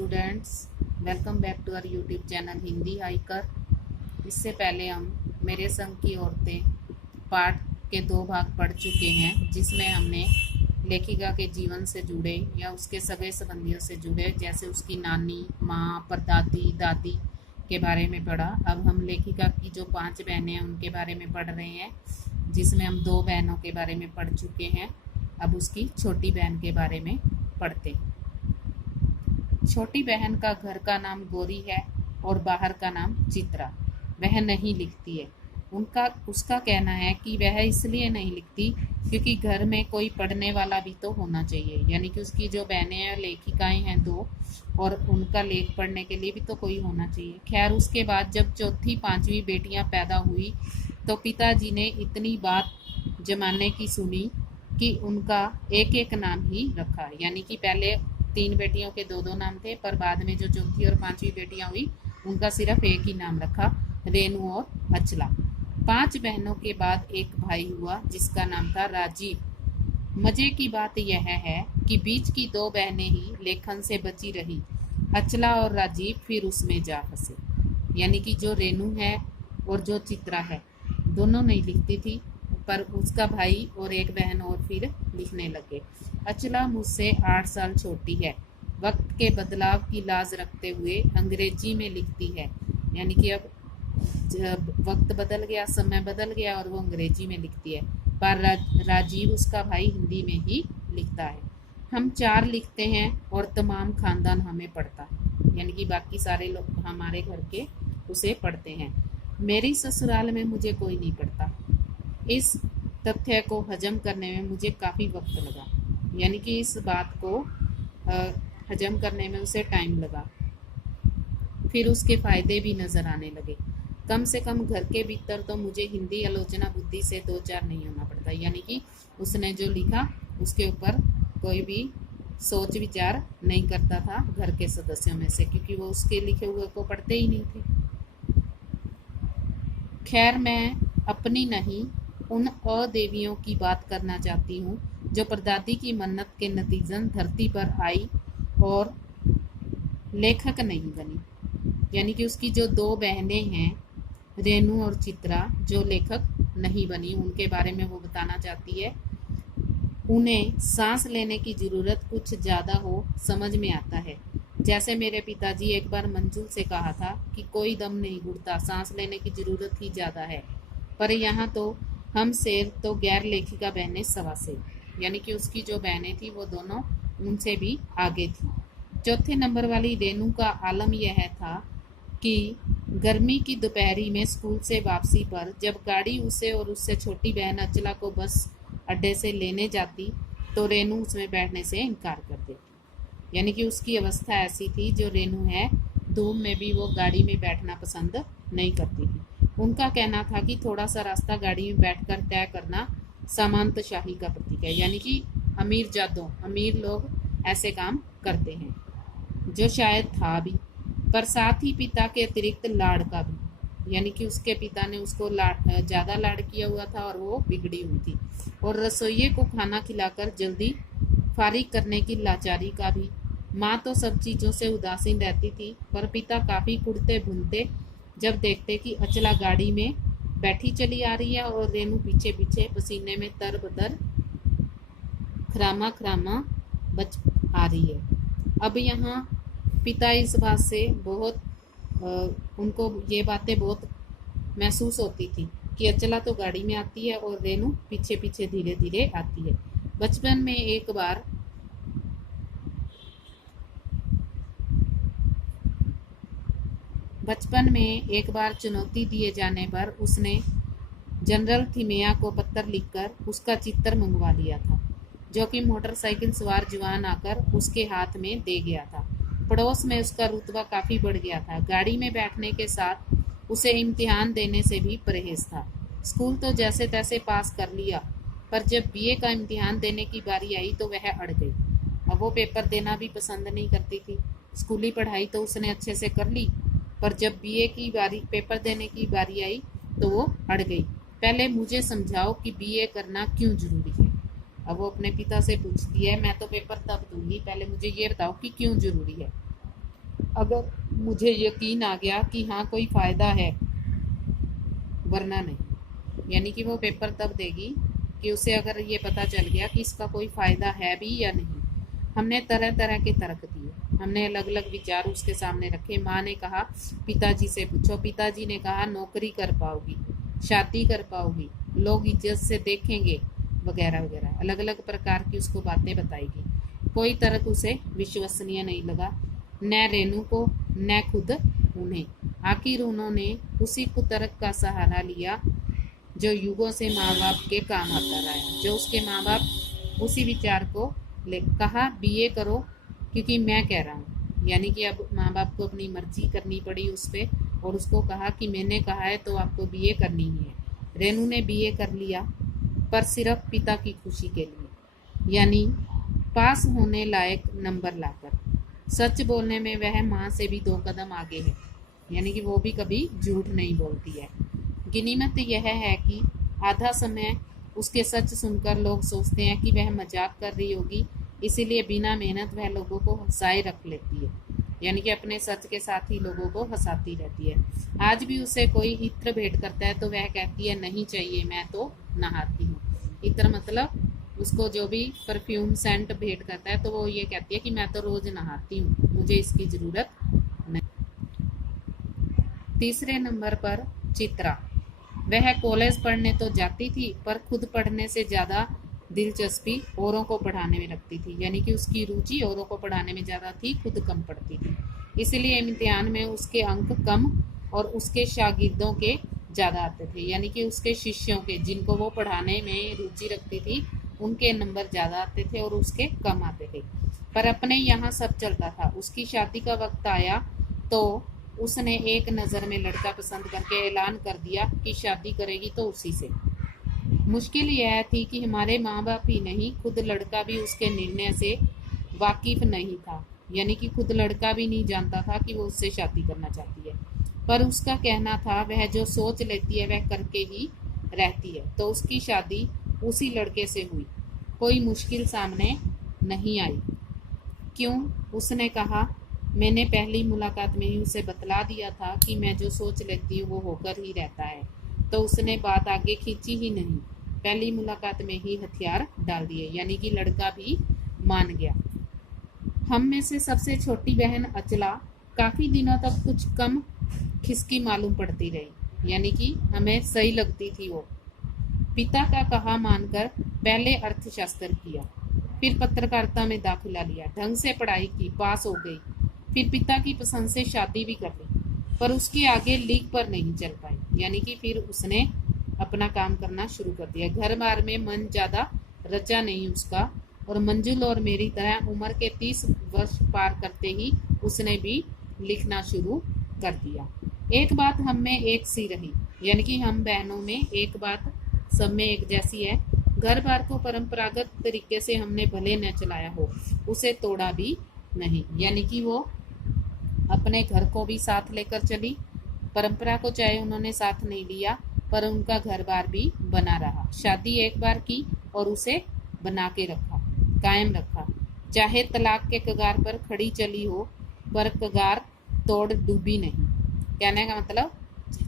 Students, welcome back to our YouTube channel Hindi hiker. इससे पहले हम मेरे संग की औरतें पाठ के 2 भाग पढ़ चुके हैं, जिसमें हमने लेखिका के जीवन से जुड़े या उसके सगे संबंधियों से जुड़े, जैसे उसकी नानी, माँ, परदादी, दादी के बारे में पढ़ा। अब हम लेखिका की जो 5 बहनें हैं उनके बारे में पढ़ रहे हैं, जिसमें हम 2 बहनों के बारे में पढ़ चुके हैं। अब उसकी छोटी बहन के बारे में पढ़ते हैं। छोटी बहन का घर का नाम गौरी है और बाहर का नाम चित्रा। वह नहीं लिखती है। उसका कहना है कि वह इसलिए नहीं लिखती क्योंकि घर में कोई पढ़ने वाला भी तो होना चाहिए, यानी कि उसकी जो बहनें हैं लेखिकाएं हैं 2, और उनका लेख पढ़ने के लिए भी तो कोई होना चाहिए। खैर, उसके बाद जब चौथी 5वीं बेटियां पैदा हुई तो पिताजी ने इतनी बात जमाने की सुनी कि उनका एक एक नाम ही रखा, यानी कि पहले 3 बेटियों के 2-2 नाम थे, पर बाद में जो चौथी और 5वीं बेटियां हुई उनका सिर्फ एक ही नाम रखा, रेनू और अचला। 5 बहनों के बाद एक भाई हुआ जिसका नाम था राजीव। मजे की बात यह है कि बीच की 2 बहनें ही लेखन से बची रही। अचला और राजीव फिर उसमें जा फंसे, यानी कि जो रेनू है और जो चित्रा है दोनों नहीं लिखती थी, पर उसका भाई और एक बहन और फिर लिखने लगे। अचला मुझसे 8 साल छोटी है। वक्त के बदलाव की लाज रखते हुए अंग्रेजी में लिखती है, यानी कि अब जब वक्त बदल गया, समय बदल गया और वो अंग्रेजी में लिखती है, पर राजीव उसका भाई हिंदी में ही लिखता है। हम 4 लिखते हैं और तमाम खानदान हमें पढ़ता है, यानी कि बाकी सारे लोग हमारे घर के उसे पढ़ते हैं। मेरी ससुराल में मुझे कोई नहीं पढ़ता। इस तथ्य को हजम करने में मुझे काफ़ी वक्त लगा, यानी कि इस बात को हजम करने में उसे टाइम लगा। फिर उसके फ़ायदे भी नज़र आने लगे। कम से कम घर के भीतर तो मुझे हिंदी आलोचना बुद्धि से 2-4 नहीं होना पड़ता, यानी कि उसने जो लिखा उसके ऊपर कोई भी सोच विचार नहीं करता था घर के सदस्यों में से, क्योंकि वो उसके लिखे हुए को पढ़ते ही नहीं थे। खैर, मैं अपनी नहीं उन अदेवियों की बात करना चाहती हूँ जो परदादी की मन्नत के नतीजन धरती पर आई और लेखक नहीं बनी, यानी कि उसकी जो 2 बहनें हैं रेनू और चित्रा, जो लेखक नहीं बनी, उनके बारे में वो बताना चाहती है। उन्हें सांस लेने की ज़रूरत कुछ ज़्यादा हो समझ में आता है। जैसे मेरे पिताजी एक बार मंजुल से कहा था कि कोई दम नहीं घुटता, सांस लेने की ज़रूरत ही ज़्यादा है। पर यहाँ तो हम शेर तो गैर लेखिका बहनें सवा शेर, यानी कि उसकी जो बहनें थी वो दोनों उनसे भी आगे थी। चौथे नंबर वाली रेनू का आलम यह था कि गर्मी की दोपहरी में स्कूल से वापसी पर जब गाड़ी उसे और उससे छोटी बहन अचला को बस अड्डे से लेने जाती तो रेनू उसमें बैठने से इनकार कर देती, यानी कि उसकी अवस्था ऐसी थी, जो रेनू है धूप में भी वो गाड़ी में बैठना पसंद नहीं करती थी। उनका कहना था कि थोड़ा सा रास्ता गाड़ी में बैठकर तय करना सामंतशाही का प्रतीक है, यानी कि अमीर लोग ऐसे काम करते हैं, जो शायद था भी, पर साथ ही पिता के अतिरिक्त लाड़ का भी, यानी कि उसके पिता ने उसको ज़्यादा लाड़ किया हुआ था और वो बिगड़ी हुई थी, और रसोइये को खाना खिलाकर जल्दी फारिग करने की लाचारी का भी। माँ तो सब चीज़ों से उदासीन रहती थी, पर पिता काफ़ी कुड़ते भुनते जब देखते कि अचला गाड़ी में बैठी चली आ रही है और रेनू पीछे पीछे पसीने में तरबतर खरामा बच आ रही है। अब यहाँ पिता इस बात से बहुत उनको ये बातें बहुत महसूस होती थी कि अचला तो गाड़ी में आती है और रेनू पीछे पीछे धीरे धीरे आती है। बचपन में एक बार चुनौती दिए जाने पर उसने जनरल थिमेया को पत्र लिखकर उसका चित्र मंगवा लिया था, जो कि मोटरसाइकिल सवार जवान आकर उसके हाथ में दे गया था। पड़ोस में उसका रुतबा काफ़ी बढ़ गया था। गाड़ी में बैठने के साथ उसे इम्तिहान देने से भी परहेज था। स्कूल तो जैसे तैसे पास कर लिया, पर जब बीए का इम्तिहान देने की बारी आई तो वह अड़ गई। अब वो पेपर देना भी पसंद नहीं करती थी। स्कूली पढ़ाई तो उसने अच्छे से कर ली, पर जब बीए की पेपर देने की बारी आई तो वो अड़ गई। पहले मुझे समझाओ कि बीए करना क्यों ज़रूरी है। अब वो अपने पिता से पूछती है, मैं तो पेपर तब दूंगी, पहले मुझे ये बताओ कि क्यों ज़रूरी है। अगर मुझे यकीन आ गया कि हाँ कोई फ़ायदा है, वरना नहीं। यानी कि वो पेपर तब देगी कि उसे अगर ये पता चल गया कि इसका कोई फ़ायदा है भी या नहीं। हमने तरह तरह के तर्क दिए, हमने अलग अलग विचार उसके सामने रखे। माँ ने कहा पिताजी से पूछो, पिताजी ने कहा नौकरी कर पाओगी, शादी कर पाओगी, लोग इज्जत से देखेंगे, वगैरह वगैरह अलग अलग प्रकार की उसको बातें बताएगी। कोई तर्क उसे विश्वसनीय नहीं लगा, न रेनू को न खुद उन्हें। आखिर उन्होंने उसी कुतर्क का सहारा लिया जो युगों से माँ बाप के काम आता रहा है, जो उसके माँ बाप उसी विचार को ले कहा बीए करो क्योंकि मैं कह रहा हूँ। यानी कि अब माँ बाप को अपनी मर्जी करनी पड़ी उस पर, और उसको कहा कि मैंने कहा है तो आपको बीए करनी ही है। रेनू ने बीए कर लिया, पर सिर्फ पिता की खुशी के लिए, यानी पास होने लायक नंबर लाकर। सच बोलने में वह माँ से भी 2 कदम आगे है, यानी कि वो भी कभी झूठ नहीं बोलती है। गिनीमत यह है कि आधा समय उसके सच सुनकर लोग सोचते हैं कि वह मजाक कर रही होगी, इसीलिए बिना मेहनत वह लोगों को हंसाए रख लेती है। यानी कि अपने सच के साथ ही लोगों को हंसाती रहती है। आज भी उसे कोई इत्र भेंट करता है तो वह कहती है नहीं चाहिए, मैं तो नहाती हूँ। इत्र मतलब उसको जो भी परफ्यूम सेंट भेंट करता है तो वो ये कहती है कि मैं तो रोज नहाती हूँ, मुझे इसकी ज़रूरत नहीं। तीसरे नंबर पर चित्रा। वह कॉलेज पढ़ने तो जाती थी, पर खुद पढ़ने से ज़्यादा दिलचस्पी औरों को पढ़ाने में रखती थी। यानी कि उसकी रुचि औरों को पढ़ाने में ज़्यादा थी, खुद कम पढ़ती थी। इसलिए इम्तिहान में उसके अंक कम और उसके शागिर्दों के ज़्यादा आते थे। यानी कि उसके शिष्यों के, जिनको वो पढ़ाने में रुचि रखती थी, उनके नंबर ज़्यादा आते थे और उसके कम आते थे। पर अपने यहाँ सब चलता था। उसकी शादी का वक्त आया तो उसने एक नज़र में लड़का पसंद करके ऐलान कर दिया कि शादी करेगी तो उसी से। मुश्किल यह थी कि हमारे माँ बाप ही नहीं, खुद लड़का भी उसके निर्णय से वाकिफ नहीं था। यानी कि खुद लड़का भी नहीं जानता था कि वो उससे शादी करना चाहती है, पर उसका कहना था वह जो सोच लेती है वह करके ही रहती है। तो उसकी शादी उसी लड़के से हुई, कोई मुश्किल सामने नहीं आई। क्यों? उसने कहा मैंने पहली मुलाकात में ही उसे बतला दिया था कि मैं जो सोच लेती हूँ वो होकर ही रहता है। तो उसने बात आगे खींची ही नहीं, पहली मुलाकात में ही हथियार डाल दिए। यानी कि लड़का भी मान गया। हम में से सबसे छोटी बहन अचला काफ़ी दिनों तक कुछ कम खिसकी मालूम पड़ती रही, यानी कि हमें सही लगती थी वो। पिता का कहा मानकर पहले अर्थशास्त्र किया, फिर पत्रकारिता में दाखिला लिया, ढंग से पढ़ाई की, पास हो गई। फिर पिता की पसंद से शादी भी कर ली, पर उसके आगे लीक पर नहीं चल पाई। यानी कि फिर उसने अपना काम करना शुरू कर दिया। घर बार में मन ज़्यादा रचा नहीं उसका, और मंजुल और मेरी तरह उम्र के 30 वर्ष पार करते ही उसने भी लिखना शुरू कर दिया। एक बात हम में एक सी रही, यानी कि हम बहनों में एक बात सब में एक जैसी है। घर बार को परंपरागत तरीके से हमने भले न चलाया हो, उसे तोड़ा भी नहीं। यानी कि वो अपने घर को भी साथ लेकर चली। परंपरा को चाहे उन्होंने साथ नहीं लिया, पर उनका घर बार भी बना रहा। शादी एक बार की और उसे बना के रखा, कायम रखा। चाहे तलाक के कगार पर खड़ी चली हो, पर कगार तोड़ डूबी नहीं। कहने का मतलब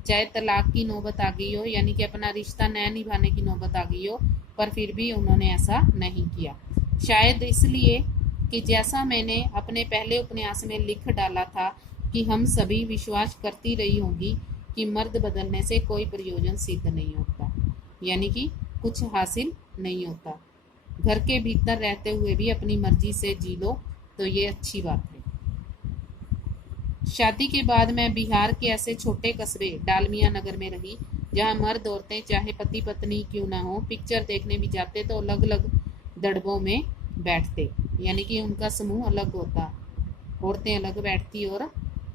चाहे तलाक की नौबत आ गई हो, यानी कि अपना रिश्ता न निभाने की नौबत आ गई हो, पर फिर भी उन्होंने ऐसा नहीं किया। शायद इसलिए कि जैसा मैंने अपने पहले उपन्यास में लिख डाला था कि हम सभी विश्वास करती रही होंगी कि मर्द बदलने से कोई प्रयोजन सिद्ध नहीं होता, यानी कि कुछ हासिल नहीं होता। घर के भीतर रहते हुए भी अपनी मर्जी से जी लो तो ये अच्छी बात है। शादी के बाद मैं बिहार के ऐसे छोटे कस्बे डालमिया नगर में रही, जहाँ मर्द औरतें चाहे पति पत्नी क्यों ना हो, पिक्चर देखने भी जाते तो अलग अलग दड़बों में बैठते। यानी कि उनका समूह अलग होता, औरतें अलग बैठती और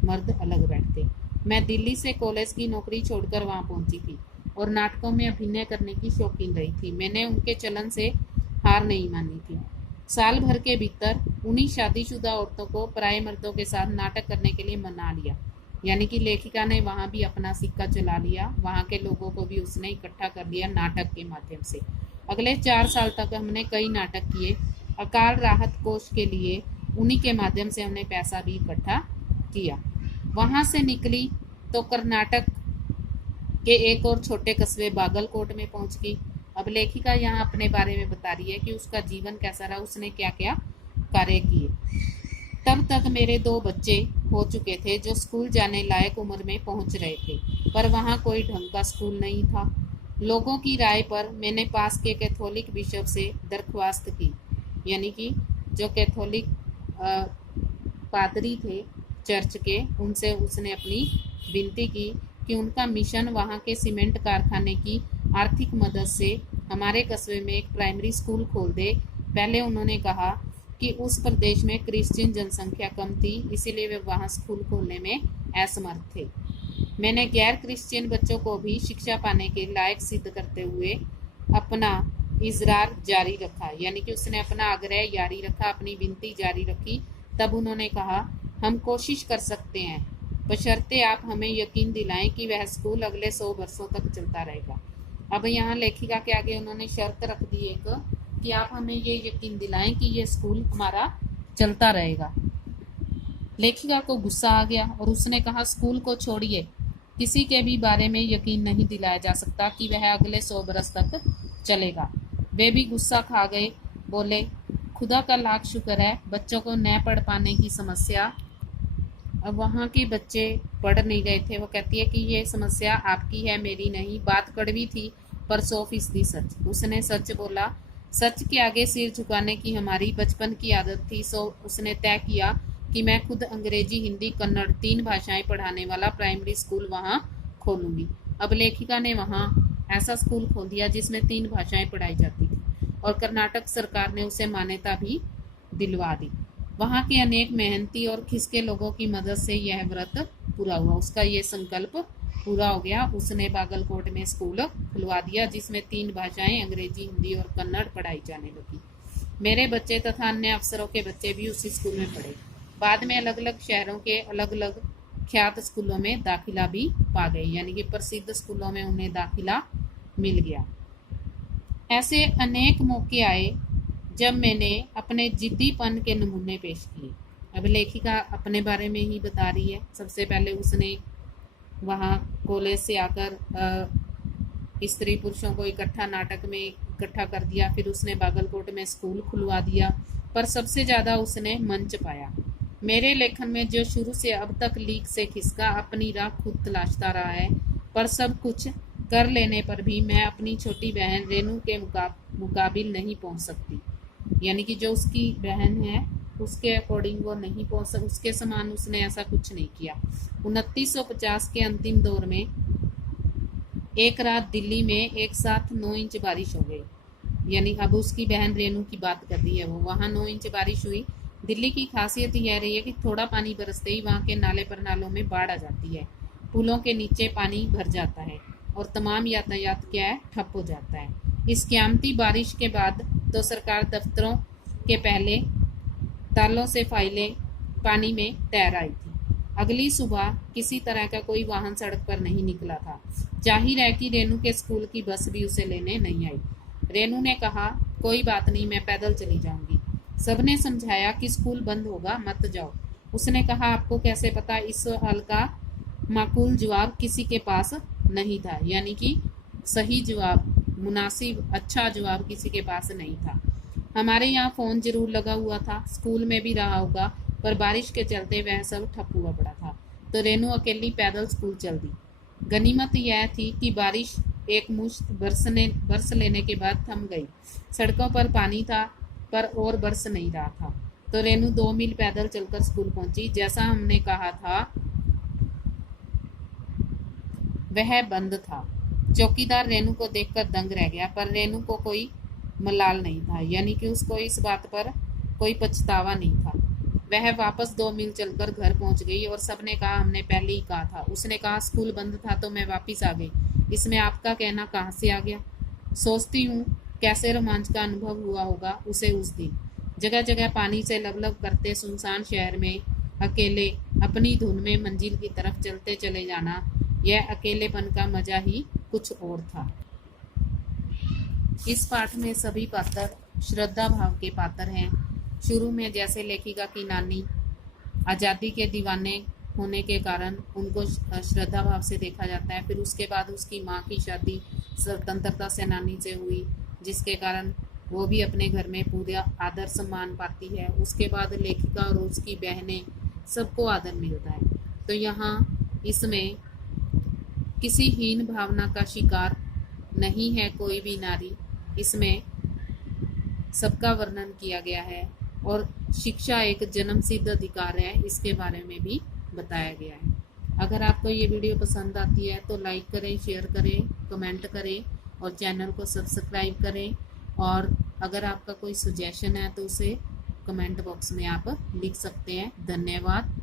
मर्द अलग बैठते। मैं दिल्ली से कॉलेज की नौकरी छोड़कर वहाँ पहुँची थी और नाटकों में अभिनय करने की शौकीन रही थी। मैंने उनके चलन से हार नहीं मानी थी। साल भर के भीतर उन्हीं शादीशुदा औरतों को पराये मर्दों के साथ नाटक करने के लिए मना लिया। यानी कि लेखिका ने वहाँ भी अपना सिक्का चला लिया, वहाँ के लोगों को भी उसने इकट्ठा कर लिया नाटक के माध्यम से। अगले 4 साल तक हमने कई नाटक किए। अकाल राहत कोष के लिए उन्हीं के माध्यम से हमने पैसा भी इकट्ठा किया। वहां से निकली तो कर्नाटक के एक और छोटे कस्बे बागलकोट में पहुंच गई। अब लेखिका यहाँ अपने बारे में बता रही है कि उसका जीवन कैसा रहा, उसने क्या क्या कार्य किए। तब तक मेरे 2 बच्चे हो चुके थे जो स्कूल जाने लायक उम्र में पहुंच रहे थे, पर वहां कोई ढंग का स्कूल नहीं था। लोगों की राय पर मैंने पास के कैथोलिक बिशप से दरख्वास्त की, यानी कि जो कैथोलिक पादरी थे चर्च के, उनसे उसने अपनी विनती की कि उनका मिशन वहां के सीमेंट कारखाने की आर्थिक मदद से हमारे कस्बे में एक प्राइमरी स्कूल खोल दे। पहले उन्होंने कहा कि उस प्रदेश में क्रिश्चियन जनसंख्या कम थी, इसीलिए वे वहां स्कूल खोलने में असमर्थ थे। मैंने गैर क्रिश्चियन बच्चों को भी शिक्षा पाने के लायक सिद्ध करते हुए अपना इजरार जारी रखा, यानी कि उसने अपना आग्रह जारी रखा, अपनी विनती जारी रखी। तब उन्होंने कहा, हम कोशिश कर सकते हैं, बशर्ते आप हमें यकीन दिलाएं कि वह स्कूल अगले 100 वर्षों तक चलता रहेगा। अब यहाँ लेखिका के आगे उन्होंने शर्त रख दी एक, कि आप हमें ये यकीन दिलाएं कि ये स्कूल हमारा चलता रहेगा। लेखिका को गुस्सा आ गया और उसने कहा, स्कूल को छोड़िए, किसी के भी बारे में यकीन नहीं दिलाया जा सकता कि वह अगले 100 बरस तक चलेगा। वे भी गुस्सा खा गए, बोले, खुदा का लाख शुक्र है बच्चों को न पढ़ पाने की समस्या। अब वहाँ के बच्चे पढ़ नहीं रहे थे। वो कहती है कि ये समस्या आपकी है, मेरी नहीं। बात कड़वी थी पर 100% सच। उसने सच बोला। सच के आगे सिर झुकाने की हमारी बचपन की आदत थी, सो उसने तय किया कि मैं खुद अंग्रेजी, हिंदी, कन्नड़ 3 भाषाएं पढ़ाने वाला प्राइमरी स्कूल वहाँ खोलूंगी। अब लेखिका ने वहाँ ऐसा स्कूल खोल दिया जिसमें 3 भाषाएं पढ़ाई जाती थी और कर्नाटक सरकार ने उसे मान्यता भी दिलवा दी। वहाँ के अनेक मेहनती और खिसके लोगों की मदद से यह व्रत पूरा हुआ। उसका ये संकल्प पूरा हो गया। उसने बागलकोट में स्कूल खुलवा दिया जिसमें 3 भाषाएं अंग्रेजी, हिंदी और कन्नड़ पढ़ाई जाने लगी। मेरे बच्चे तथा अन्य अफसरों के बच्चे भी उसी स्कूल में पढ़े। बाद में अलग अलग शहरों के अलग अलग ख्यात स्कूलों में दाखिला भी पा गए, यानी कि प्रसिद्ध स्कूलों में उन्हें दाखिला मिल गया। ऐसे अनेक मौके आए जब मैंने अपने जिद्दीपन के नमूने पेश किए। अब लेखिका अपने बारे में ही बता रही है। सबसे पहले उसने वहाँ कॉलेज से आकर स्त्री पुरुषों को इकट्ठा नाटक में इकट्ठा कर दिया। फिर उसने बागलकोट में स्कूल खुलवा दिया, पर सबसे ज़्यादा उसने मंच पाया। मेरे लेखन में जो शुरू से अब तक लीक से खिसका, अपनी राह खुद तलाशता रहा है, पर सब कुछ कर लेने पर भी मैं अपनी छोटी बहन रेनू के मुकाबिल नहीं पहुंच सकती। यानी कि जो उसकी बहन है उसके अकॉर्डिंग वो नहीं पहुंच सकती, उसके समान उसने ऐसा कुछ नहीं किया। 2950 के अंतिम दौर में एक रात दिल्ली में एक साथ 9 इंच बारिश हो गई। यानी अब उसकी बहन रेनू की बात कर रही है वो। वहाँ 9 इंच बारिश हुई। दिल्ली की खासियत यह रही है कि थोड़ा पानी बरसते ही वहाँ के नाले पर नालों में बाढ़ आ जाती है, पुलों के नीचे पानी भर जाता है और तमाम यातायात क्या है, ठप हो जाता है। इस क़यामती बारिश के बाद तो सरकार दफ्तरों के पहले तालों से फाइलें पानी में तैर आई थी। अगली सुबह किसी तरह का कोई वाहन सड़क पर नहीं निकला था। जाहिर है कि रेनू के स्कूल की बस भी उसे लेने नहीं आई। रेनू ने कहा, कोई बात नहीं, मैं पैदल चली जाऊंगी। सबने समझाया कि स्कूल बंद होगा, मत जाओ। उसने कहा, आपको कैसे पता? इस सवाल का माकूल जवाब किसी के पास नहीं था, यानी कि सही जवाब, मुनासिब अच्छा जवाब किसी के पास नहीं था। हमारे यहाँ फ़ोन जरूर लगा हुआ था, स्कूल में भी रहा होगा, पर बारिश के चलते वह सब ठप हुआ पड़ा था, तो रेनू अकेली पैदल स्कूल चल दी। गनीमत यह थी कि बारिश एक मुश्त बरस लेने के बाद थम गई। सड़कों पर पानी था पर और बरस नहीं रहा था, तो रेनू 2 मील पैदल चलकर स्कूल पहुंची। जैसा हमने कहा था वह बंद था। चौकीदार रेनू को देखकर दंग रह गया, पर रेनू को कोई मलाल नहीं था, यानी कि उसको इस बात पर कोई पछतावा नहीं था। वह वापस 2 मील चलकर घर पहुंच गई और सबने कहा, हमने पहले ही कहा था। उसने कहा, स्कूल बंद था तो मैं वापस आ गई, इसमें आपका कहना कहाँ से आ गया? सोचती हूँ कैसे रोमांच का अनुभव हुआ होगा उसे उस दिन। जगह जगह पानी से लबलब करते सुनसान शहर में अकेले अपनी धुन में मंजिल की तरफ चलते चले जाना, यह अकेलेपन का मजा ही कुछ और था। इस पाठ में सभी पात्र श्रद्धा भाव के पात्र हैं। शुरू में जैसे लेखिका की नानी आज़ादी के दीवाने होने के कारण उनको श्रद्धा भाव से देखा जाता है। फिर उसके बाद उसकी माँ की शादी स्वतंत्रता सेनानी से हुई, जिसके कारण वो भी अपने घर में पूरा आदर सम्मान पाती है। उसके बाद लेखिका और उसकी बहनें, सबको आदर मिलता है। तो यहाँ इसमें किसी हीन भावना का शिकार नहीं है कोई भी नारी, इसमें सबका वर्णन किया गया है। और शिक्षा एक जन्मसिद्ध अधिकार है, इसके बारे में भी बताया गया है। अगर आपको ये वीडियो पसंद आती है तो लाइक करें, शेयर करें, कमेंट करें और चैनल को सब्सक्राइब करें। और अगर आपका कोई सजेशन है तो उसे कमेंट बॉक्स में आप लिख सकते हैं। धन्यवाद।